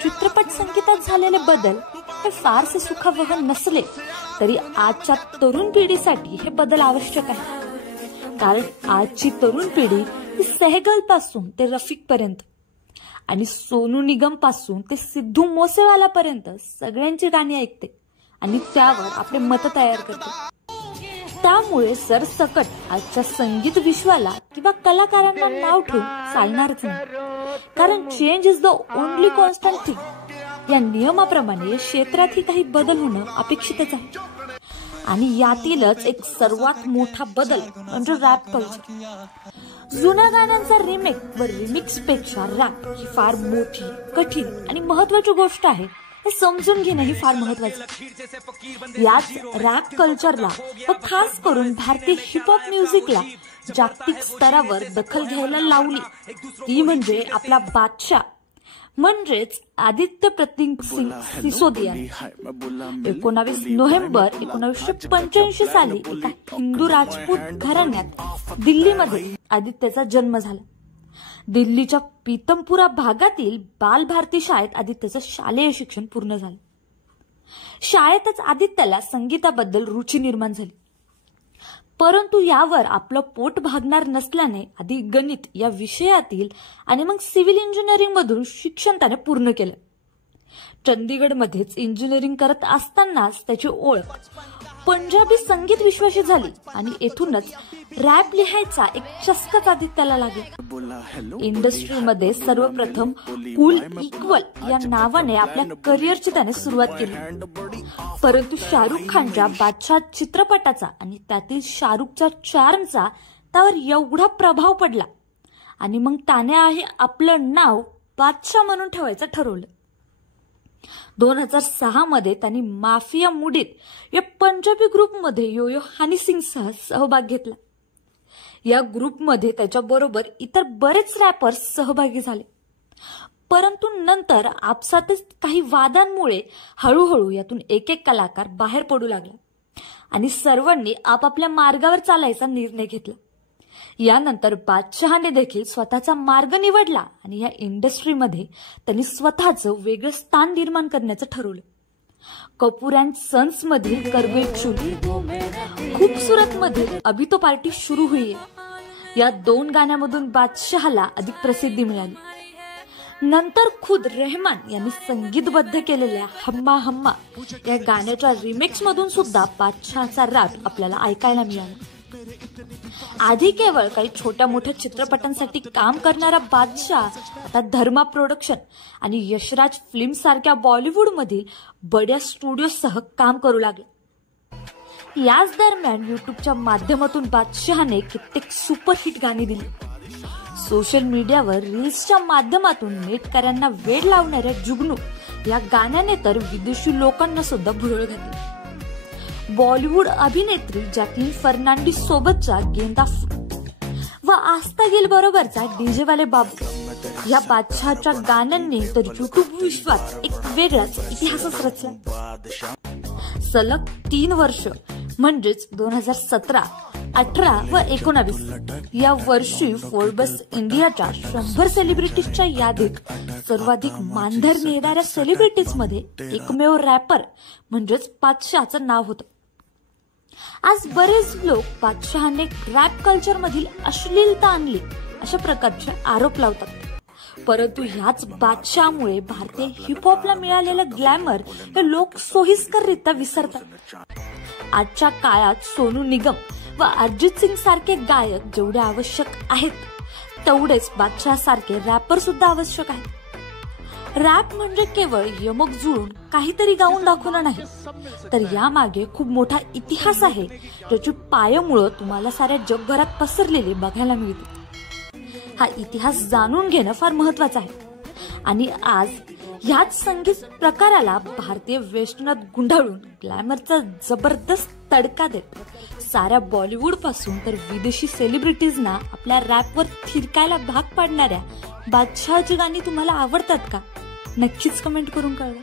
चित्रपट संगीतात झालेले बदल हे फारसे सुखावह नसले तरी आजच्या तरुण पिढीसाठी हे बदल आवश्यक आहे। कारण आजची तरुण पिढी ही सहगल पासून ते रफिक पर्यंत आणि सोनू निगम पासून ते सिद्धू मोसेवाला पर्यंत सगळ्यांची गाणी ऐकते आणि त्यावर आपले मत तयार करते। त्यामुळे सरसकट आजच्या संगीत विश्वाला किंवा कलाकारांना नाव ठेवून चालणारच नाही। कारण change is the only constant thing या नियमाप्रमाणे या क्षेत्रातही काही बदल होणं अपेक्षितच आहे। आणि यातीलच एक सर्वात मोठा बदल म्हणजे रॅप कल्चर। जुन्या गाण्यांचा रिमेक व रिमिक्स पेक्षा रॅप ही फार मोठी, कठीण आणि महत्वाची गोष्ट आहे हे समजून घेणं ही फार महत्वाचं। याच रॅप कल्चरला व खास करून भारतीय हिपहॉप म्युझिकला जागतिक स्तरावर दखल घ्यायला लावली ती म्हणजे आपला बादशाह म्हणजेच आदित्य प्रतीक सिंग सिसोदिया। 19 नोव्हेंबर 1985 साली एका हिंदू राजपूत घराण्यात दिल्लीमध्ये आदित्यचा जन्म झाला। दिल्लीच्या पीतमपुरा भागातील बाल भारती शाळेत आदित्यचं शालेय शिक्षण पूर्ण झालं। शाळेतच आदित्यला संगीताबद्दल रुची निर्माण झाली, परंतु यावर आपलं पोट भागणार नसल्याने आधी गणित या विषयातील आणि मग सिव्हिल इंजिनिअरिंग मधून शिक्षण त्याने पूर्ण केलं। चंदीगडमध्येच इंजिनिअरिंग करत असतानाच त्याची ओळख पंजाबी संगीत विश्वाशी झाली आणि येथूनच रॅप लिहायचा एक चस्काच आदित्यला लागला। इंडस्ट्रीमध्ये सर्वप्रथम कूल इक्वल या नावाने आपल्या करिअरची त्याने सुरुवात केली, परंतु शाहरुख खानच्या बादशाह चित्रपटाचा आणि त्यातील शाहरुखच्या चार्मचा त्यावर एवढा प्रभाव पडला आणि मग त्याने आहे आपलं नाव बादशाह म्हणून ठेवायचं ठरवलं। 2006 मध्ये त्यांनी माफिया मुडीत या पंजाबी ग्रुपमध्ये योयो हनी सिंग सह सहभाग घेतला। या ग्रुपमध्ये त्याच्याबरोबर इतर बरेच रॅपर्स सहभागी झाले, परंतु नंतर आपसातच काही वादांमुळे हळूहळू यातून एक एक कलाकार बाहेर पडू लागला आणि सर्वांनी आपापल्या मार्गावर चालायचा निर्णय घेतला। यानंतर बादशहाने देखील स्वतःचा मार्ग निवडला आणि या इंडस्ट्रीमध्ये त्यांनी स्वतःचं वेगळं स्थान निर्माण करण्याचं ठरवलं। कपूर अँड सन्स मधील करवे चुली, खूबसूरत मधील अभी तो पार्टी शुरू हुई या 2 गाण्यामधून बादशहाला अधिक प्रसिद्धी मिळाली। नंतर खुद रहमान यांनी संगीतबद्ध केलेल्या हम्मा हम्मा या गाण्याच्या रिमिक्स मधून सुद्धा बादशहाचा रॅप आपल्याला ऐकायला मिळाला। आधी केवळ काही छोट्या मोठ्या चित्रपटांसाठी काम करणारा बादशाह आता धर्मा प्रोडक्शन आणि यशराज फिल्म सारख्या बॉलिवूड मधील बड्या स्टुडिओसह काम करू लागला। याच दरम्यान युट्यूबच्या माध्यमातून बादशहाने कित्येक सुपरहिट गाणी दिली। सोशल मीडियावर रील्सच्या माध्यमातून नेटकऱ्यांना वेड लावणाऱ्या जुगनू या गाण्याने तर विदेशी लोकांना सुद्धा भुरळ घातली। बॉलिवूड अभिनेत्री जॅकलीन फर्नांडिस सोबतचा गेंदा व आस्था गिल बरोबरचा डीजे वाले बाबू या बादशहाच्या गाण्यांनी तर युट्यूब विश्वात एक वेगळाच इतिहासच रचला। सलग 3 वर्ष म्हणजेच 2017, 18 व 19 या वर्षी फोर्ब्स इंडियाच्या 100 सेलिब्रिटीजच्या यादीत सर्वाधिक मानधन नेणाऱ्या सेलिब्रिटीज मध्ये एकमेव रॅपर म्हणजेच बादशहाचं नाव होतं। आज बरेच लोक बादशहाने रॅप कल्चर मधील अश्लीलता आणली अशा प्रकारचे आरोप लावतात, परंतु ह्याच बादशहामुळे भारतीय हिपहॉपला मिळालेलं ग्लॅमर हे लोक सोयीस्कररित्या विसरतात। आजच्या काळात सोनू निगम व अरिजित सिंग सारखे गायक जेवढे आवश्यक आहेत तेवढेच बादशाह सारखे रॅपर सुद्धा आवश्यक आहेत। रॅप म्हणजे केवळ यमक जुळून काहीतरी गाऊन दाखवणं नाही, तर यामागे खूप मोठा इतिहास आहे ज्याची पायमुळं तुम्हाला साऱ्या जगभरात पसरलेली बघायला मिळते। हा इतिहास जाणून घेणं फार महत्वाचं आहे आणि आज ह्याच संगीत प्रकाराला भारतीय वेस्टर्नात गुंडाळून ग्लॅमरचा जबरदस्त तडका देत साऱ्या बॉलिवूड पासून तर विदेशी सेलिब्रिटीजना आपल्या रॅपवर थिरकायला भाग पाडणाऱ्या बादशहाची गाणी तुम्हाला आवडतात का? नक्कीच कमेंट करून कळवा।